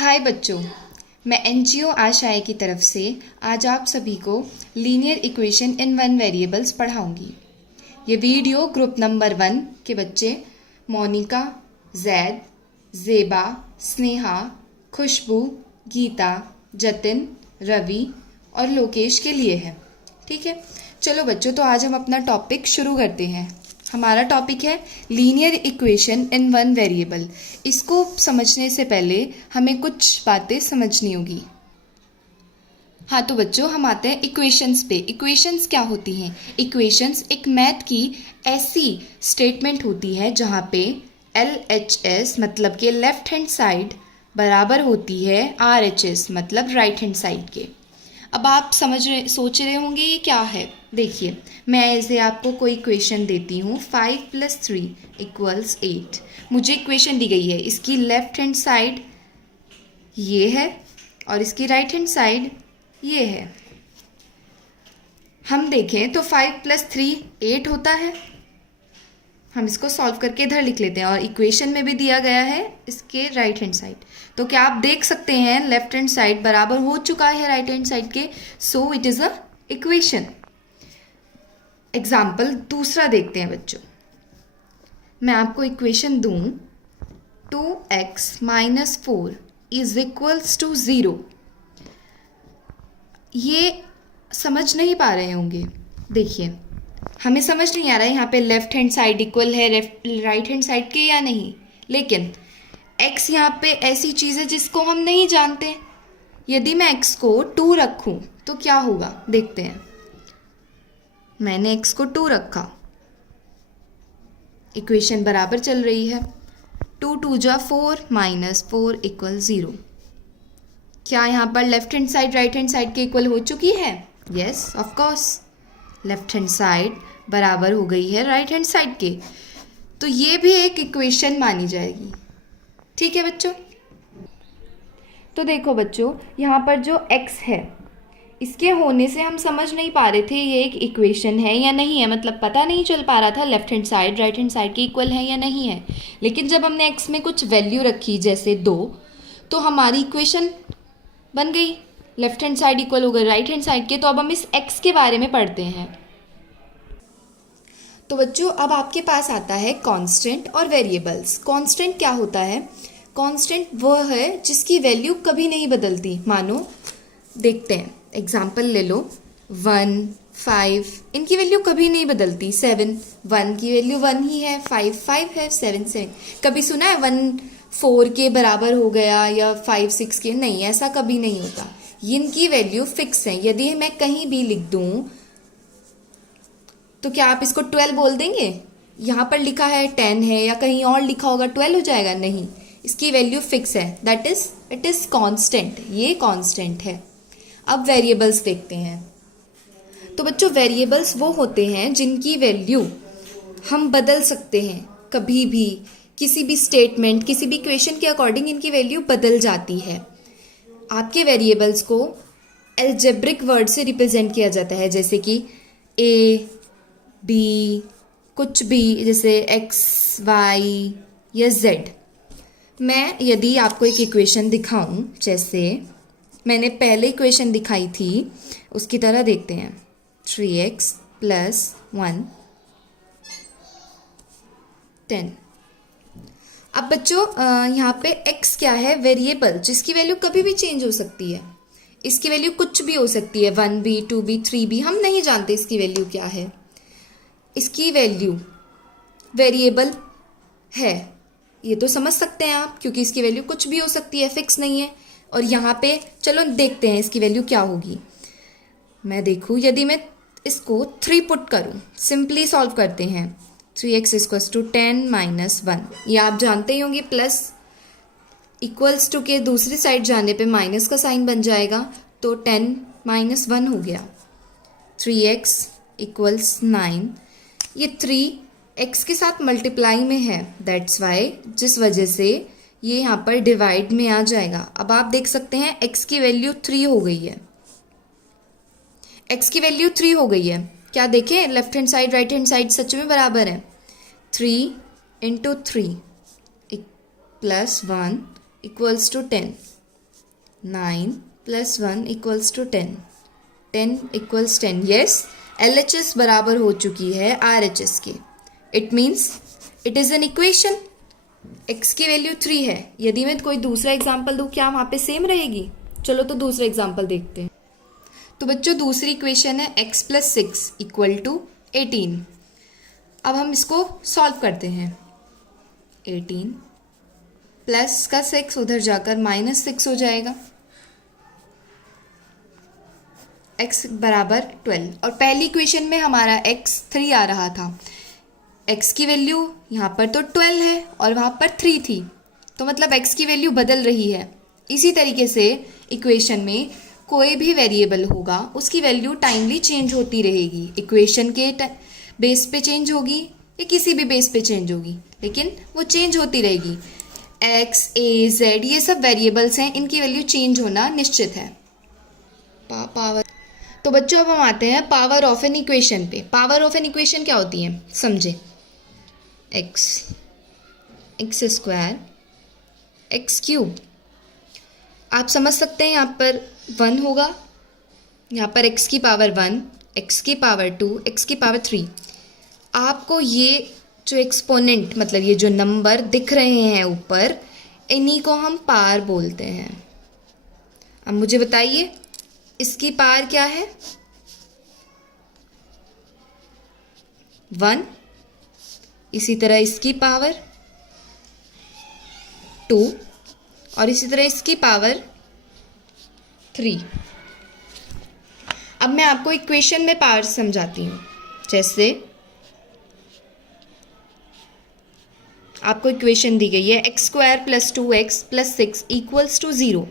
हाय बच्चों, मैं एनजीओ आशाएं की तरफ से आज आप सभी को linear equation in one variables पढ़ाऊंगी। ये वीडियो ग्रुप नंबर 1 के बच्चे मोनिका, जैद, जेबा, स्नेहा, खुशबू, गीता, जतिन, रवि और लोकेश के लिए है। ठीक है, चलो बच्चों, तो आज हम अपना टॉपिक शुरू करते हैं। हमारा टॉपिक है linear equation in one variable. इसको समझने से पहले हमें कुछ बातें समझनी होगी। हाँ, तो बच्चों हम आते हैं इक्वेशंस पे। इक्वेशंस क्या होती हैं? इक्वेशंस एक मैथ की ऐसी स्टेटमेंट होती है जहाँ पे LHS मतलब कि लेफ्ट हैंड साइड बराबर होती है RHS मतलब राइट हैंड साइड के। अब आप सोच रहे होंगे ये क्या है। देखिए, मैं ऐसे आपको कोई इक्वेशन देती हूँ 5 + 3 = 8। मुझे इक्वेशन दी गई है, इसकी लेफ्ट हैंड साइड ये है और इसकी राइट हैंड साइड ये है। हम देखें तो 5 + 3 8 होता है। हम इसको सॉल्व करके इधर लिख लेते हैं और इक्वेशन में भी दिया गया है इसके राइट हैंड साइड। तो क्या आप देख सकते हैं लेफ्ट हैंड साइड बराबर हो चुका है राइट हैंड साइड के, so it is a equation. Example दूसरा देखते हैं बच्चों। मैं आपको इक्वेशन दूं 2x - 4 = 0। ये समझ नहीं पा रहे होंगे। देखिए, हमें समझ नहीं आ रहा है यहाँ पे लेफ्ट हैंड साइड इक्वल है राइट हैंड साइड के या नहीं, लेकिन x यहाँ पे ऐसी चीज़ है जिसको हम नहीं जानते। यदि मैं x को 2 रखूँ तो क्या होगा, देखते हैं। मैंने x को 2 रखा, इक्वेशन बराबर चल रही है। 2 × 2 = 4 - 4 = 0। क्या यहाँ पर left hand side right hand side के इक्वल हो चुकी है? Yes, of course, left hand side बराबर हो गई है राइट हैंड साइड के, तो ये भी एक इक्वेशन मानी जाएगी। ठीक है बच्चों, तो देखो बच्चों, यहाँ पर जो x है इसके होने से हम समझ नहीं पा रहे थे ये एक इक्वेशन है या नहीं है, मतलब पता नहीं चल पा रहा था left hand side right hand side के इक्वल है या नहीं है। लेकिन जब हमने x में कुछ वैल्यू रखी जैसे 2, तो हमारी इक्वेशन बन गई, लेफ्ट हैंड साइड इक्वल हो गई राइट हैंड साइड के। तो अब हम इस x के बारे में पढ़ते हैं। तो बच्चों, अब आपके पास आता है कांस्टेंट और वेरिएबल्स। कांस्टेंट क्या होता है? कांस्टेंट वह है जिसकी वैल्यू कभी नहीं बदलती। मानो देखते हैं, एग्जाम्पल ले लो 1, 5, इनकी वैल्यू कभी नहीं बदलती। 7, 1 की वैल्यू 1 ही है, 5, 5 है, 7, 7। कभी सुना है 1 4 के बराबर हो गया या 5 6 के? नहीं, ऐसा कभी नहीं होता। इनकी वैल्यू फिक्स है। यदि मैं कहीं भी लिख दूं तो क्या आप इसको 12 बोल देंगे? यहाँ पर लिखा है 10 है या कहीं और लिखा होगा 12 हो जाएगा? नहीं, इसकी वैल्यू फिक्स है, that is it is constant. ये कांस्टेंट है। अब वेरिएबल्स देखते हैं। तो बच्चों, वेरिएबल्स वो होते हैं जिनकी वैल्यू हम बदल सकते हैं कभी भी, किसी भी स्टेटमेंट किसी भी इक्वेशन के अकॉर्डिंग इनकी वैल्यू बदल जाती है। आपके वेरिएबल्स को अलजेब्रिक वर्ड से रिप्रेजेंट किया जाता है, जैसे कि a, b, कुछ भी, जैसे x, y या z। मैं यदि आपको एक इक्वेशन दिखाऊं, जैसे मैंने पहले इक्वेशन दिखाई थी उसकी तरह देखते हैं। 3x + 1 10। अब बच्चों, यहाँ पे x क्या है? वेरिएबल जिसकी वैल्यू कभी भी चेंज हो सकती है। इसकी वैल्यू कुछ भी हो सकती है, 1 भी, 2 भी, 3 भी, हम नहीं जानते इसकी वैल्यू क्या है। इसकी वैल्यू वेरिएबल है, ये तो समझ सकते हैं आप, क्योंकि इसकी वैल्यू कुछ भी हो सकती है, फिक्स नहीं है। और यहाँ पे चलो देखते हैं इसकी वैल्यू क्या होगी। मैं देखूँ, यदि मैं इसको 3 पुट करूँ, सिंपली सॉल्व करते हैं। 3x = 10 - 1, ये आप जानते ही होंगे। प्लस इक्वल्स टू के दूसरी साइड जाने पे माइनस का साइन बन जाएगा, तो 10 - 1 हो गया। 3x = 9। ये 3 x के साथ मल्टीप्लाई में है, दैट्स वाई, जिस वजह से ये यहाँ पर डिवाइड में आ जाएगा। अब आप देख सकते हैं x की वैल्यू 3 हो गई है। x की वैल्यू 3 हो गई है। क्या देखें, left hand side right hand side सच में बराबर है। 3 × 3 + 1 = 10। 9 + 1 = 10, 10 = 10। यस, LHS बराबर हो चुकी है RHS के। It means it is an equation. x की वैल्यू 3 है। यदि मैं कोई दूसरा एग्जाम्पल दूँ, क्या वहाँ पे सेम रहेगी? चलो तो दूसरा एग्जाम्पल देखते हैं। तो बच्चों, दूसरी इक्वेशन है x + 6 = 18। अब हम इसको सॉल्व करते हैं। 18 प्लस का 6 उधर जाकर -6 हो जाएगा। x बराबर 12, और पहली इक्वेशन में हमारा x 3 आ रहा था। x की वैल्यू यहाँ पर तो 12 है और वहाँ पर 3 थी, तो मतलब x की वैल्यू बदल रही है। इसी तरीके से इक्वेशन में कोई भी वेरिएबल होगा, उसकी वैल्यू टाइमली चेंज होती रहेगी। इक्वेशन के बेस पे चेंज होगी या किसी भी बेस पे चेंज होगी, लेकिन वो चेंज होती रहेगी। x, a, z ये सब वेरिएबल्स हैं, इनकी वैल्यू चेंज होना निश्चित है। पावर। तो बच्चों, अब हम आते हैं पावर ऑफ एन इक्वेशन पे। पावर ऑफ एन इक्वेशन क्या होती है, समझे। x² x³ आप समझ सकते हैं, यहाँ पर 1 होगा, यहाँ पर x की पावर 1, x की पावर 2, x की पावर 3। आपको ये जो एक्सपोनेंट, मतलब ये जो नंबर दिख रहे हैं ऊपर, इन्हीं को हम पावर बोलते हैं। अब मुझे बताइए, इसकी पावर क्या है? 1। इसी तरह इसकी पावर 2 और इसी तरह इसकी पावर 3। अब मैं आपको इक्वेशन में पावर समझाती हूँ। जैसे आपको इक्वेशन दी गई है x² + 2x + 6 = 0।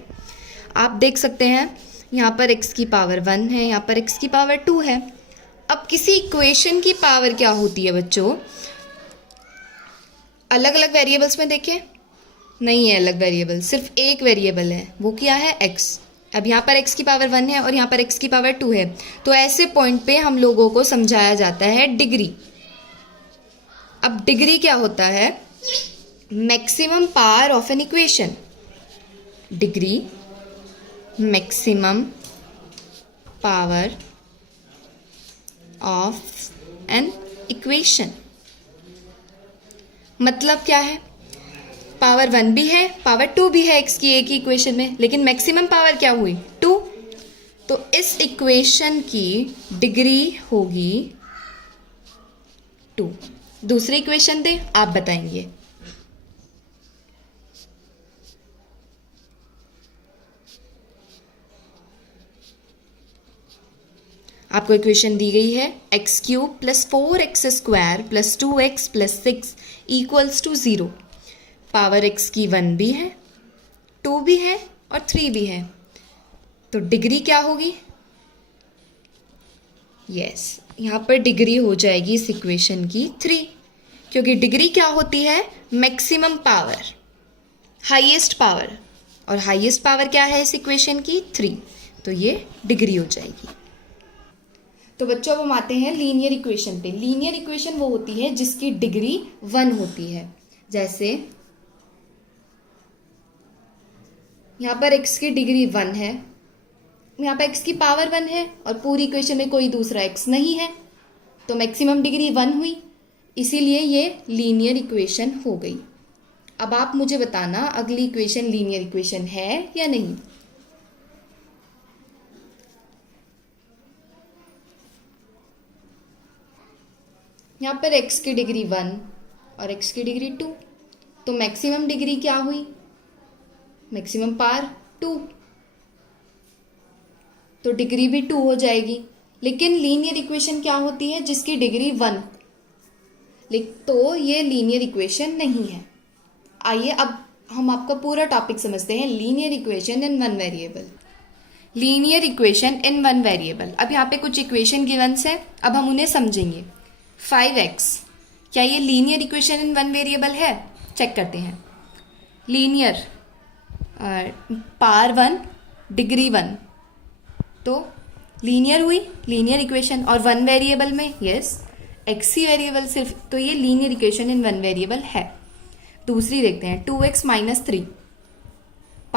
आप देख सकते हैं यहाँ पर x की पावर 1 है, यहाँ पर x की पावर 2 है। अब किसी इक्वेशन की पावर क्या होती है बच्चों? अलग अलग वेरिएबल्स में देखें, नहीं है अलग वेरिएबल, सिर्फ एक वेरिएबल है, वो क्या है? x। अब यहाँ पर x की पावर 1 है और यहाँ पर x की पावर 2 है, तो ऐसे पॉइंट पे हम लोगों को समझाया जाता है डिग्री। अब डिग्री क्या होता है? Maximum power of an equation. Degree maximum power of an equation. मतलब क्या है? पावर 1 भी है, पावर 2 भी है x की एक ही इक्वेशन में, लेकिन मैक्सिमम पावर क्या हुई? 2। तो इस इक्वेशन की डिग्री होगी 2। दूसरी इक्वेशन दे, आप बताएंगे। आपको इक्वेशन दी गई है x³ + 4x² + 2x + 6 = 0। Power x की 1 भी है, 2 भी है और 3 भी है, तो डिग्री क्या होगी? यस, यहाँ पर डिग्री हो जाएगी इस इक्वेशन की 3, क्योंकि डिग्री क्या होती है? मैक्सिमम पावर, हाईएस्ट पावर, और हाईएस्ट पावर क्या है इस इक्वेशन की? 3, तो ये डिग्री हो जाएगी। तो बच्चों, अब हम आते हैं लीनियर इक्वेशन पे। लीनियर इक्वेशन वो होती है जिसकी डिग्री 1 होती है। जैसे यहाँ पर x की डिग्री 1 है, यहाँ पर x की पावर 1 है और पूरी इक्वेशन में कोई दूसरा x नहीं है, तो मैक्सिमम डिग्री 1 हुई, इसीलिए ये लीनियर इक्वेशन हो गई। अब आप मुझे बताना, अगली इक्वेशन लीनियर इक्वेशन है या नहीं? यहाँ पर x की डिग्री 1 और x की डिग्री 2, तो मैक्सिमम डिग्री क्या हुई? मैक्सिमम पावर 2, तो डिग्री भी 2 हो जाएगी। लेकिन लीनियर इक्वेशन क्या होती है जिसकी डिग्री 1? तो ये लीनियर इक्वेशन नहीं है। आइए अब हम आपका पूरा टॉपिक समझते हैं, linear equation in one variable. Linear equation in one variable. अब यहाँ पे कुछ इक्वेशन गिवन्स हैं, अब हम उन्हें समझेंगे। 5x, क्या ये linear equation in one variable है? चेक करते हैं। लीनियर पावर 1 डिग्री 1, तो लीनियर हुई लीनियर इक्वेशन, और 1 वेरिएबल में यस x ही वेरिएबल सिर्फ, तो ये लीनियर इक्वेशन इन 1 वेरिएबल है। दूसरी देखते हैं, 2x - 3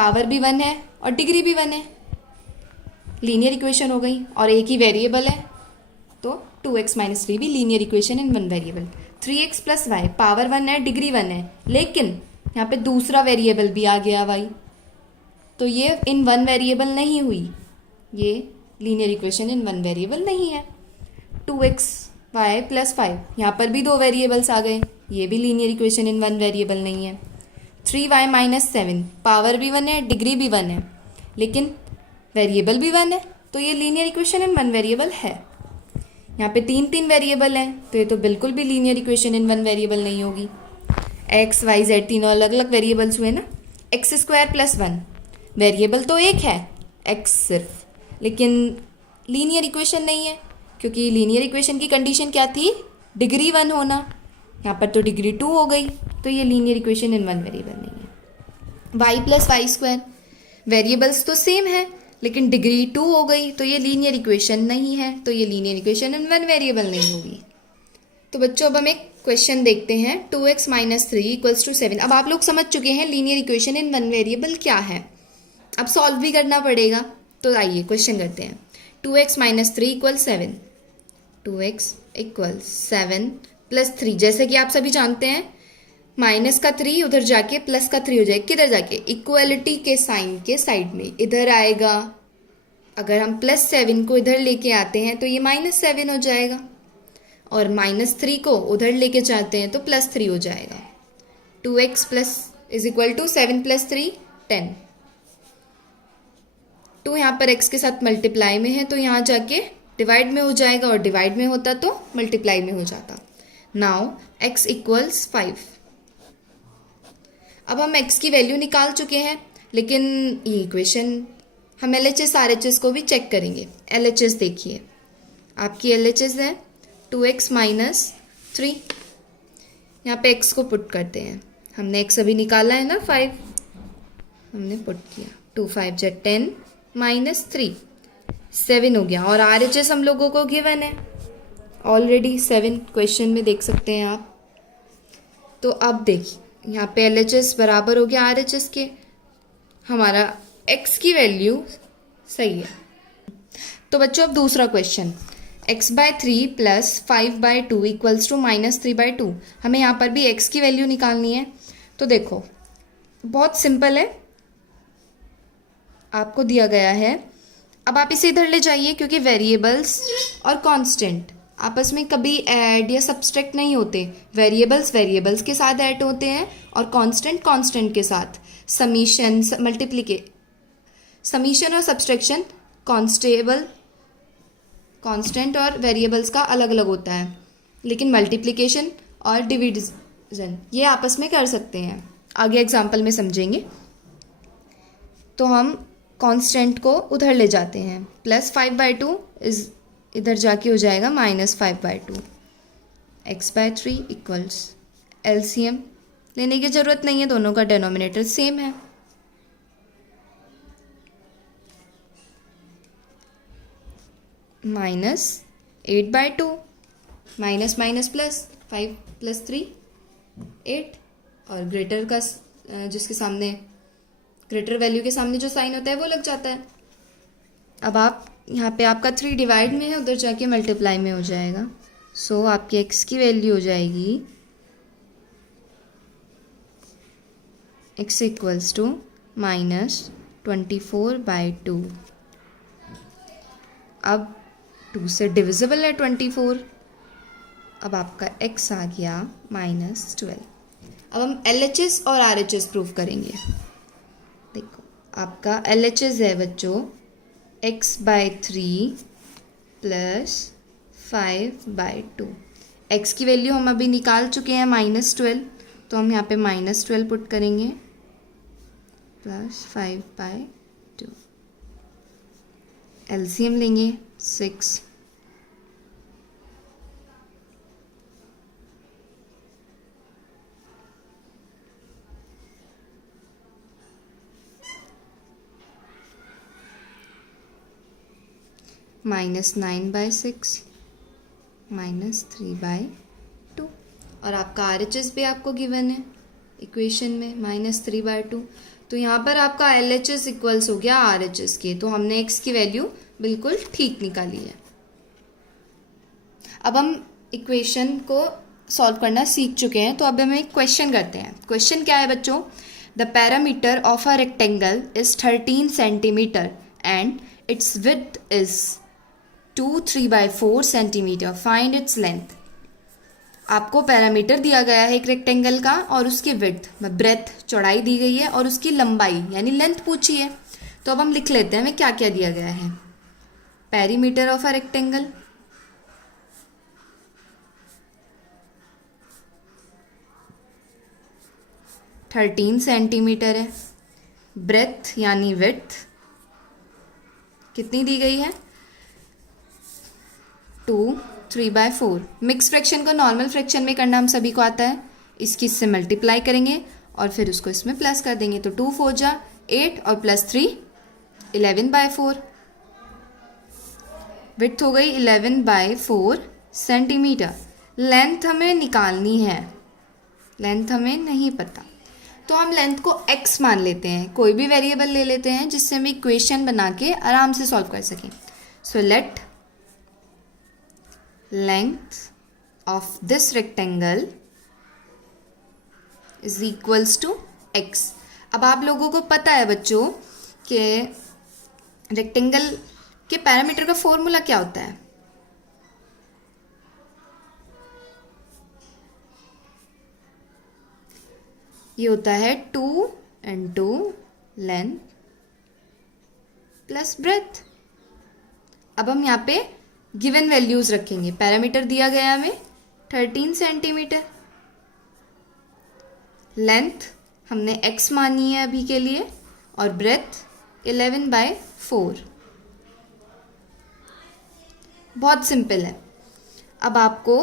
पावर भी 1 है और डिग्री भी 1 है, लीनियर इक्वेशन हो गई, और एक ही वेरिएबल है तो 2x माइनस 3 भी linear equation in one variable. 3x plus y, power 1 है, डिग्री 1 है, लेकिन यहाँ पे दूसरा वेरिएबल भी आ गया y, तो ये इन वन वेरिएबल नहीं हुई, ये linear equation in one variable नहीं है। 2x वाई प्लस 5, यहाँ पर भी दो वेरिएबल्स आ गए, ये भी linear equation in one variable नहीं है। 3y माइनस 7, पावर भी 1 है, डिग्री भी 1 है, लेकिन वेरिएबल भी 1 है, तो ये linear equation in one variable है। यहाँ पे तीन तीन वेरिएबल हैं, तो ये तो बिल्कुल भी linear equation in one variable नहीं होगी। x y z तीनों अलग अलग वेरिएबल्स हुए ना। एक्स स्क्वायर प्लस 1, वेरिएबल तो एक है x सिर्फ, लेकिन लीनियर इक्वेशन नहीं है, क्योंकि लीनियर इक्वेशन की कंडीशन क्या थी, डिग्री 1 होना, यहाँ पर तो डिग्री 2 हो गई, तो ये linear equation in one variable नहीं है। y plus y square, variables तो सेम है, लेकिन डिग्री 2 हो गई, तो ये लीनियर इक्वेशन नहीं है, तो ये linear equation in one variable नहीं होगी। तो बच्चों अब हम एक क्वेश्चन देखते हैं, 2x माइनस 3 इक्वल्स टू 7। अब आप लोग समझ चुके हैं linear equation in one variable क्या है, अब सॉल्व भी करना पड़ेगा। तो आइए क्वेश्चन करते हैं। 2x minus 3 equal 7, 2x equal 7 plus 3, जैसे कि आप सभी जानते हैं माइनस का 3 उधर जाके प्लस का 3 हो जाएगा, किधर जाके, इक्वलिटी के साइन के साइड में इधर आएगा। अगर हम प्लस 7 को इधर लेके आते हैं तो ये माइनस 7 हो जाएगा, और माइनस 3 को उधर लेके जाते हैं तो प्लस 3 हो जाएगा। 2x plus is equal to 7 plus 3 10। 2 यहाँ पर x के साथ मल्टीप्लाई में है, तो यहाँ जाके डिवाइड में हो जाएगा, और डिवाइड में होता तो मल्टीप्लाई में हो जाता। Now x equals 5। अब हम x की वैल्यू निकाल चुके हैं, लेकिन ये इक्वेशन हम LHS RHS को भी चेक करेंगे। LHS देखिए, आपकी LHS है 2x माइनस 3, यहाँ पे x को पुट करते हैं, हमने x अभी निकाला है ना 5, हमने पुट किया, 2 5 जा 10 माइनस 3 7 हो गया, और RHS हम लोगों को गिवन है ऑलरेडी 7, क्वेश्चन में देख सकते हैं आप। तो अब देखिए यहाँ पे LHS बराबर हो गया RHS के, हमारा x की वैल्यू सही है। तो बच्चों अब दूसरा question, x by 3 plus 5 by 2 equals to minus 3 by 2। हमें यहाँ पर भी x की वैल्यू निकालनी है। तो देखो बहुत सिंपल है, आपको दिया गया है, अब आप इसे इधर ले जाइए, क्योंकि वेरिएबल्स और कांस्टेंट आपस में कभी ऐड या सब्सट्रैक्ट नहीं होते। वेरिएबल्स वेरिएबल्स के साथ ऐड होते हैं और कांस्टेंट कांस्टेंट के साथ। समीशन समीशन और सब्सट्रैक्शन कांस्टेंट और वेरिएबल्स का अलग अलग होता है, लेकिन मल्टीप्लिकेशन और डिविजन ये आपस में कर सकते हैं, आगे एग्जाम्पल में समझेंगे। तो हम कांस्टेंट को उधर ले जाते हैं, प्लस 5 बाई 2 इधर जाके हो जाएगा minus 5 by 2, x by 3 equals, LCM लेने की ज़रूरत नहीं है, दोनों का डिनोमिनेटर सेम है। Minus 8 by 2, minus minus plus, 5 plus 3 8, और ग्रेटर का जिसके सामने ग्रेटर वैल्यू के सामने जो साइन होता है वो लग जाता है। अब आप यहाँ पे आपका 3 डिवाइड में है, उधर जाके मल्टीप्लाई में हो जाएगा। सो आपकी x की वैल्यू हो जाएगी x equals to minus 24 by 2। अब 2 से डिविजिबल है 24, अब आपका x आ गया माइनस 12। अब हम LHS और RHS प्रूफ करेंगे। देखो आपका LHS है बच्चों x by 3 plus 5 by 2। x की वैल्यू हम अभी निकाल चुके हैं माइनस 12, तो हम यहाँ पे माइनस 12 पुट करेंगे, प्लस 5 बाय 2। LCM लेंगे 6, माइनस 9 बाय 6 माइनस 3 बाय 2, और आपका RHS भी आपको गिवन है इक्वेशन में माइनस 3 बाय 2। तो यहाँ पर आपका LHS इक्वल्स हो गया RHS के, तो हमने x की वैल्यू बिल्कुल ठीक निकाली है। अब हम इक्वेशन को सॉल्व करना सीख चुके हैं, तो अब हम एक क्वेश्चन करते हैं। क्वेश्चन क्या है बच्चों? The parameter of a rectangle is 13 centimetre and it's width is 2 3/4 centimetre, find its length. आपको पैरामीटर दिया गया है एक रेक्टेंगल का और उसकी विड्थ ब्रेथ चौड़ाई दी गई है और उसकी लंबाई यानी लेंथ पूछी है। तो अब हम लिख लेते हैं हमें क्या क्या दिया गया है। Perimeter of a rectangle, thirteen centimetre है। ब्रेथ यानी विड्थ कितनी दी गई है? 2 3/4। मिक्स फ्रैक्शन को नॉर्मल फ्रैक्शन में करना हम सभी को आता है। इसकी इससे मल्टीप्लाई करेंगे और फिर उसको इसमें प्लस कर देंगे, तो 2 4 जा 8 और +3 11/4। विड्थ हो गई 11/4 सेंटीमीटर। लेंथ हमें निकालनी है, लेंथ हमें नहीं पता, तो हम लेंथ को x मान लेते हैं। कोई भी वेरिएबल ले लेते हैं जिससे हम इक्वेशन बना के आराम से सॉल्व कर सकें। So let length of this rectangle is equals to x। अब आप लोगों को पता है बच्चों कि रेक्टेंगल के पैरामीटर का फॉर्मूला क्या होता है? ये होता है 2 into लेंथ प्लस ब्रेथ। अब हम यहाँ पे गिवन वैल्यूज रखेंगे। पैरामीटर दिया गया हमें 13 सेंटीमीटर, लेंथ हमने x मानी है अभी के लिए और ब्रेथ 11/4। बहुत सिंपल है। अब आपको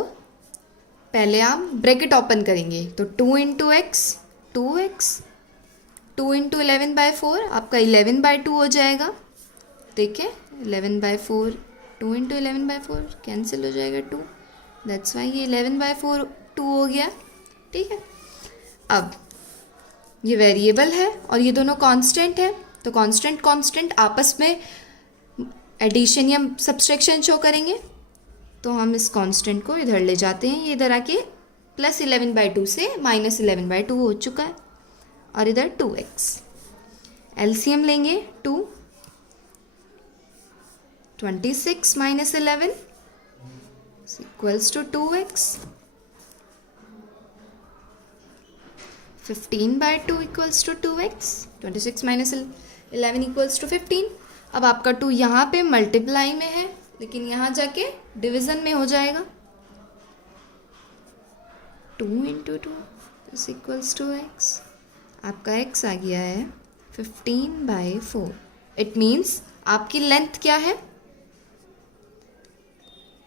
पहले आप ब्रैकेट ओपन करेंगे, तो 2 into x 2x, 2 into 11/4 आपका 11/2 हो जाएगा। देखिए 11/4, 2 into 11/4 कैंसिल हो जाएगा 2, दैट्स वाई ये 11/4 2 हो गया। ठीक है, अब ये वेरिएबल है और ये दोनों कांस्टेंट है, तो कांस्टेंट कांस्टेंट आपस में एडिशन या सब्सट्रैक्शन शो करेंगे। तो हम इस कांस्टेंट को इधर ले जाते हैं, ये इधर आके +11/2 से -11/2 हो चुका है और इधर 2x। एलसीएम लेंगे 2, 26 - 11 = 2x, 15/2 = 2x, 26 - 11 = 15। अब आपका 2 यहाँ पे मल्टीप्लाई में है लेकिन यहाँ जाके डिवीज़न में हो जाएगा। 2 × 2 = 2x। आपका x आ गया है 15/4। इट मीन्स आपकी लेंथ क्या है?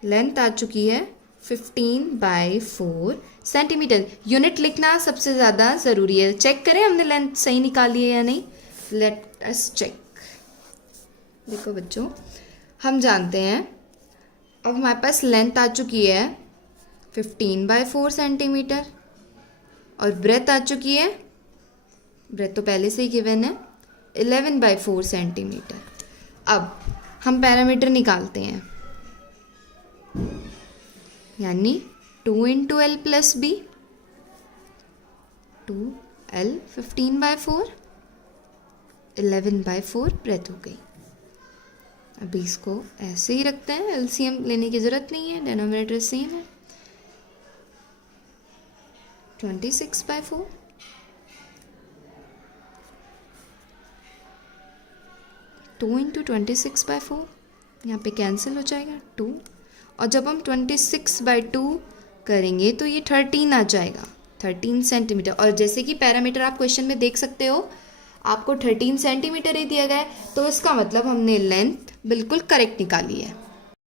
लेंथ आ चुकी है 15/4 सेंटीमीटर। यूनिट लिखना सबसे ज़्यादा ज़रूरी है। चेक करें हमने लेंथ सही निकाली है या नहीं। Let us check. देखो बच्चों, हम जानते हैं अब हमारे पास लेंथ आ चुकी है 15/4 सेंटीमीटर और ब्रेथ आ चुकी है, ब्रेथ तो पहले से ही गिवन है, 11/4 सेंटीमीटर। अब हम पैरामीटर निकालते हैं, यानी 2 × l + b, 2l 15/4, 11/4 ब्रेथ हो गई। अभी इसको ऐसे ही रखते हैं, एलसीएम लेने की ज़रूरत नहीं है, डिनोमिनेटर सेम है। 26/4, 2 × 26/4 यहाँ पे कैंसिल हो जाएगा 2, और जब हम 26/2 करेंगे तो ये 13 आ जाएगा, 13 सेंटीमीटर। और जैसे कि पैरामीटर आप क्वेश्चन में देख सकते हो, आपको 13 सेंटीमीटर ही दिया गया है, तो इसका मतलब हमने लेंथ बिल्कुल करेक्ट निकाली है।